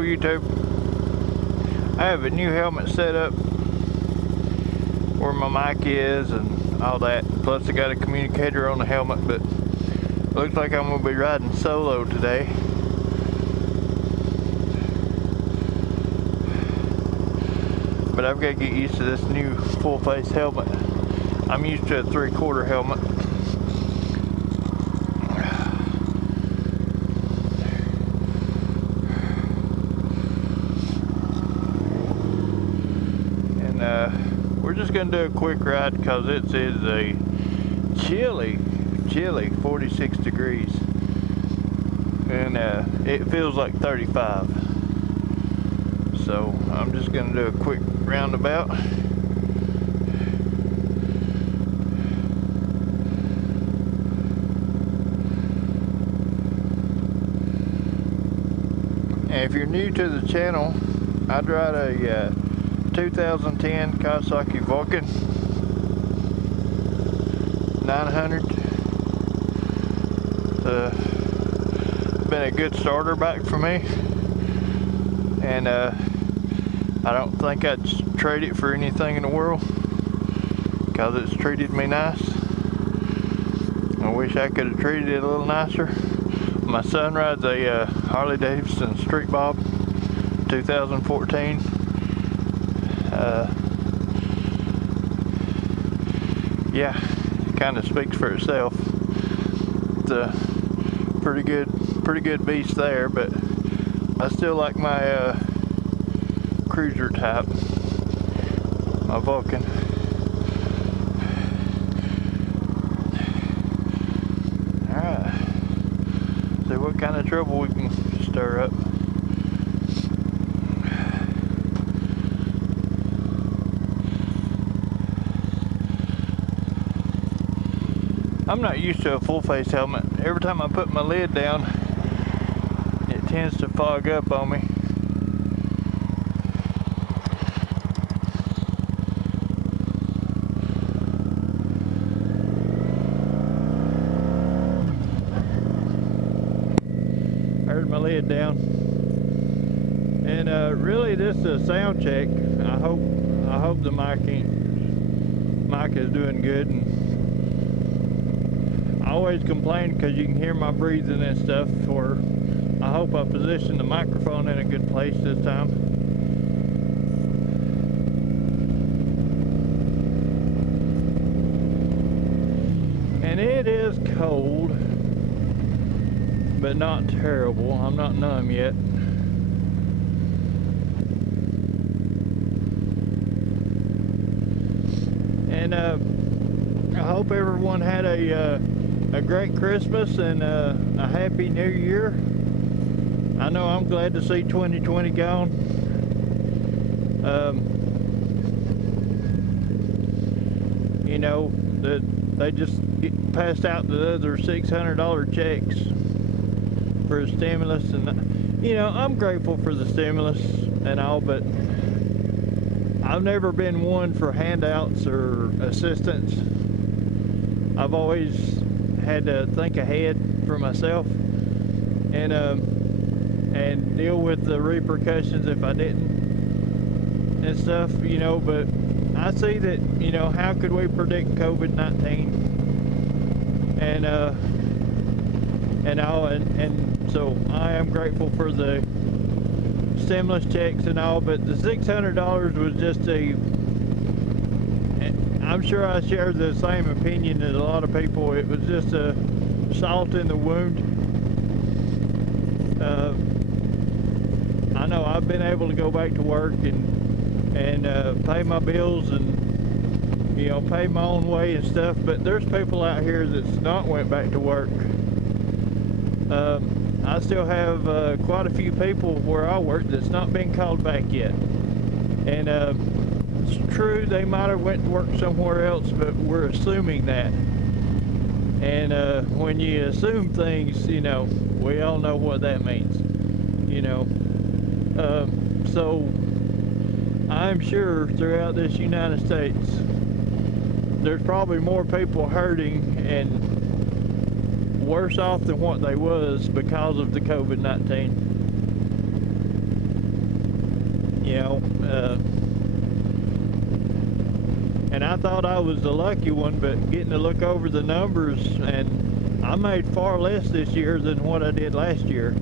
Hello YouTube. I have a new helmet set up where my mic is and all that. Plus I got a communicator on the helmet, but it looks like I'm going to be riding solo today. But I've got to get used to this new full face helmet. I'm used to a 3/4 helmet. We're just going to do a quick ride because it is a chilly 46 degrees and it feels like 35. So I'm just going to do a quick roundabout. And if you're new to the channel, I ride a 2010 Kawasaki Vulcan 900. Been a good starter bike for me, and I don't think I'd trade it for anything in the world because it's treated me nice. I wish I could have treated it a little nicer. My son rides a Harley Davidson Street Bob 2014. Yeah, kind of speaks for itself. It's a pretty good beast there, but I still like my cruiser type, my Vulcan. Alright, see what kind of trouble we can stir up. I'm not used to a full face helmet. Every time I put my lid down, it tends to fog up on me. Heard my lid down. And really this is a sound check. I hope the mic is doing good. And I always complain because you can hear my breathing and stuff, or I hope I positioned the microphone in a good place this time. And it is cold, but not terrible. I'm not numb yet. And I hope everyone had a great Christmas and a happy New Year. I know I'm glad to see 2020 gone. You know, they just passed out the other $600 checks for the stimulus, and you know, I'm grateful for the stimulus and all, but I've never been one for handouts or assistance. I've always had to think ahead for myself and deal with the repercussions if I didn't and stuff, you know. But I see that, you know, how could we predict COVID-19 and all, and so I am grateful for the stimulus checks and all, but the $600 was just I'm sure I share the same opinion as a lot of people. It was just a salt in the wound. I know I've been able to go back to work and pay my bills and, you know, pay my own way and stuff, but there's people out here that's not went back to work. I still have quite a few people where I work that's not been called back yet. And it's true, they might have went to work somewhere else, but we're assuming that. And when you assume things, you know, we all know what that means, you know. So I'm sure throughout this United States, there's probably more people hurting and worse off than what they was because of the COVID-19. you know, and I thought I was the lucky one, but getting to look over the numbers, and I made far less this year than what I did last year.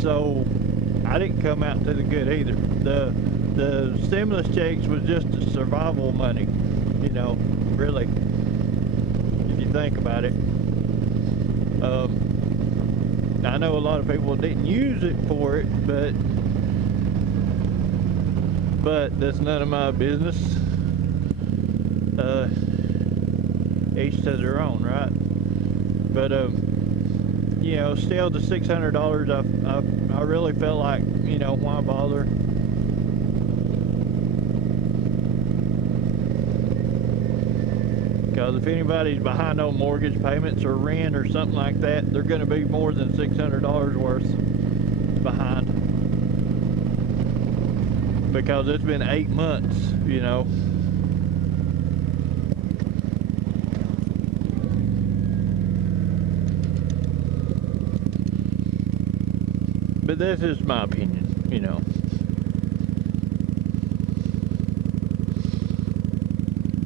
So I didn't come out to the good either. The stimulus checks was just a survival money, you know, really, if you think about it. I know a lot of people didn't use it for it, but that's none of my business. Each to their own, right? But you know, still the $600, I really felt like, you know, why bother? Because if anybody's behind on mortgage payments or rent or something like that, they're going to be more than $600 worth behind. Because it's been 8 months, you know. But this is my opinion, you know.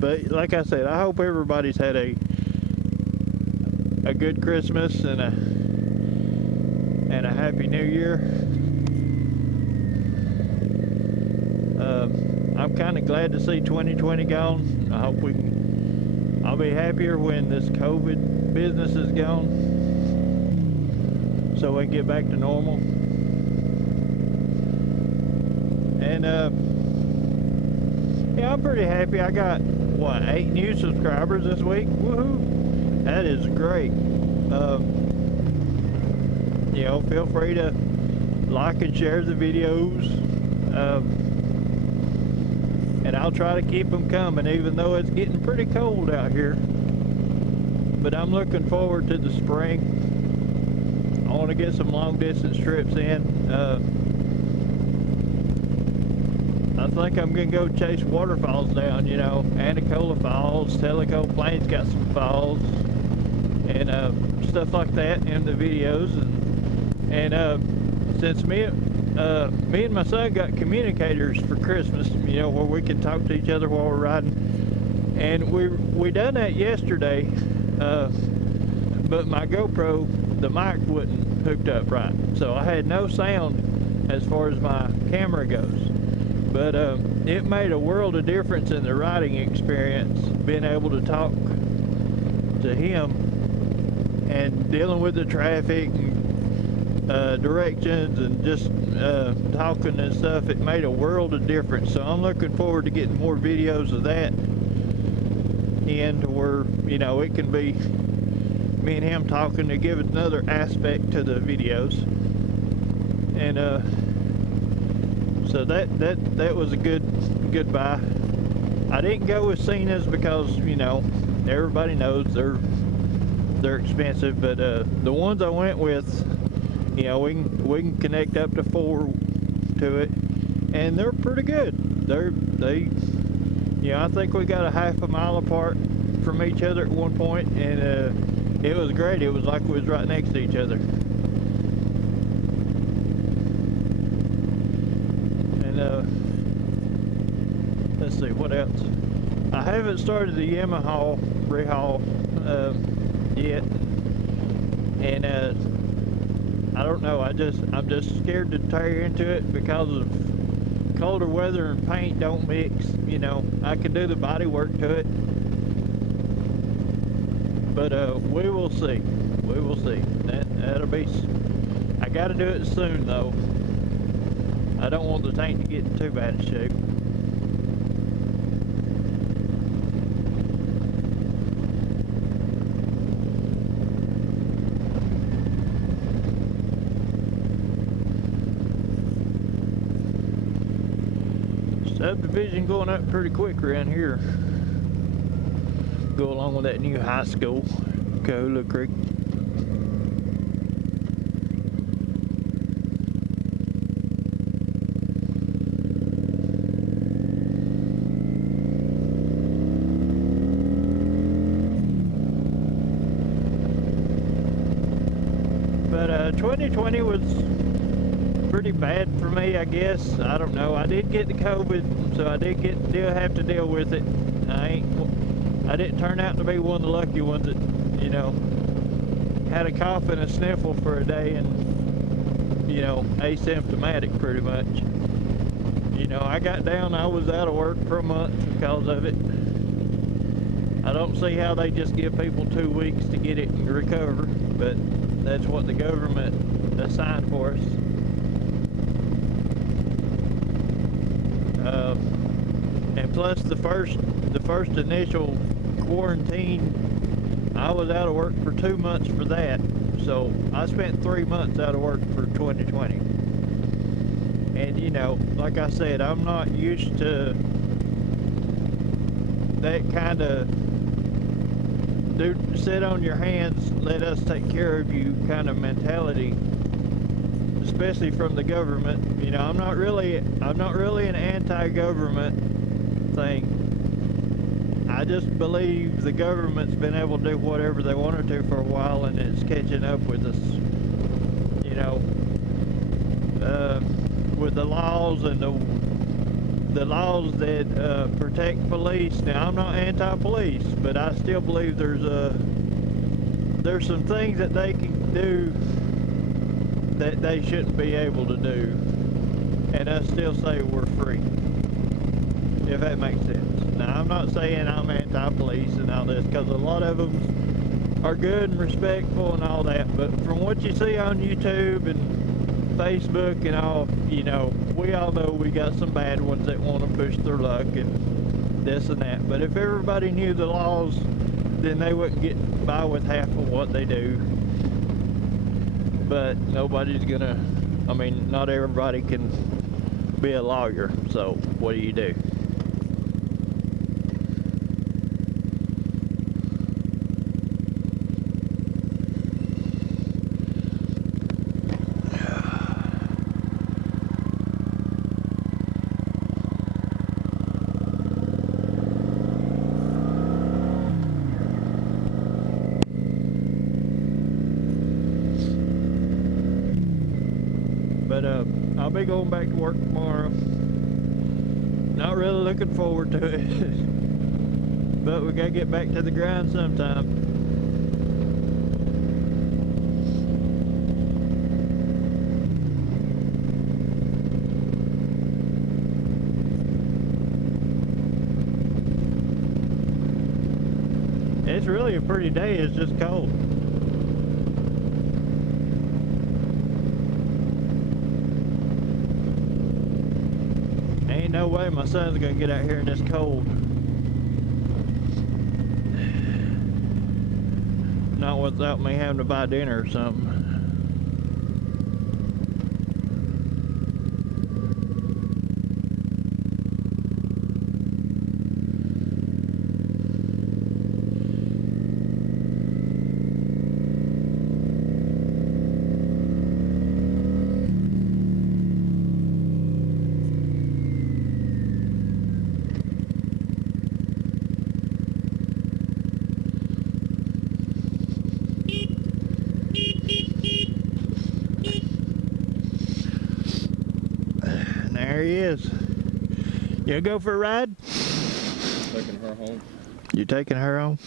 But like I said, I hope everybody's had a good Christmas and a happy New Year. I'm kind of glad to see 2020 gone. I hope I'll be happier when this COVID business is gone, so we can get back to normal. And yeah, I'm pretty happy. I got, what, 8 new subscribers this week? Woohoo! That is great. You know, feel free to like and share the videos. And I'll try to keep them coming, even though it's getting pretty cold out here. But I'm looking forward to the spring. I want to get some long distance trips in. I think I'm going to go chase waterfalls down, you know, Anacola Falls, Tellico Plains got some falls, and stuff like that in the videos. And since me and my son got communicators for Christmas, you know, where we can talk to each other while we're riding, and we done that yesterday, but my GoPro, the mic wasn't hooked up right, so I had no sound as far as my camera goes. But it made a world of difference in the riding experience, being able to talk to him and dealing with the traffic and directions and just talking and stuff. It made a world of difference. So I'm looking forward to getting more videos of that in, to where, you know, it can be me and him talking to give another aspect to the videos. And so that was a good buy. I didn't go with Cena's because, you know, everybody knows they're expensive, but the ones I went with, you know, we can connect up to 4 to it, and they're pretty good. They you know, I think we got a half a mile apart from each other at one point, and it was great. It was like we was right next to each other. Let's see, what else? I haven't started the Yamaha rehaul yet, and I don't know. I'm just scared to tear into it because of colder weather and paint don't mix. You know, I can do the body work to it, but we will see. We will see. That'll be. I got to do it soon though. I don't want the tank to get in too bad a shape. Subdivision going up pretty quick around here. Go along with that new high school, Cola Creek. But 2020 was pretty bad for me, I guess. I don't know. I did get the COVID, so I did have to deal with it. I didn't turn out to be one of the lucky ones that, you know, had a cough and a sniffle for a day and, you know, asymptomatic pretty much. You know, I got down, I was out of work for a month because of it. I don't see how they just give people 2 weeks to get it and recover, but that's what the government assigned for us. And plus the first initial quarantine, I was out of work for 2 months for that. So I spent 3 months out of work for 2020. And you know, like I said, I'm not used to that kind of sit on your hands, let us take care of you kind of mentality, especially from the government. You know, I'm not really an anti-government thing. I just believe the government's been able to do whatever they wanted to for a while, and it's catching up with us. You know, with the laws and the laws that protect police. Now, I'm not anti-police, but I still believe there's some things that they can do that they shouldn't be able to do, and I still say we're free, if that makes sense. Now, I'm not saying I'm anti-police and all this, because a lot of them are good and respectful and all that, but from what you see on YouTube and Facebook and all, you know, we all know we got some bad ones that want to push their luck and this and that. But if everybody knew the laws, then they wouldn't get by with half of what they do. But nobody's gonna, I mean, not everybody can be a lawyer, so what do you do? But I'll be going back to work tomorrow. Not really looking forward to it. But we gotta get back to the grind sometime. It's really a pretty day, it's just cold. Ain't no way my son's gonna get out here in this cold. Not without me having to buy dinner or something. There he is. You gonna go for a ride? Taking her home. You taking her home?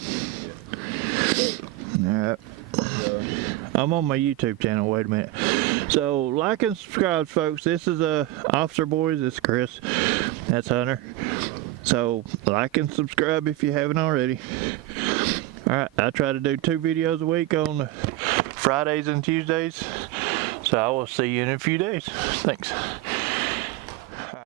Yeah. Alright. I'm on my YouTube channel, wait a minute. So, like and subscribe, folks. This is Officer Boys, this is Chris. That's Hunter. So, like and subscribe if you haven't already. Alright, I try to do 2 videos a week on Fridays and Tuesdays. So I will see you in a few days. Thanks.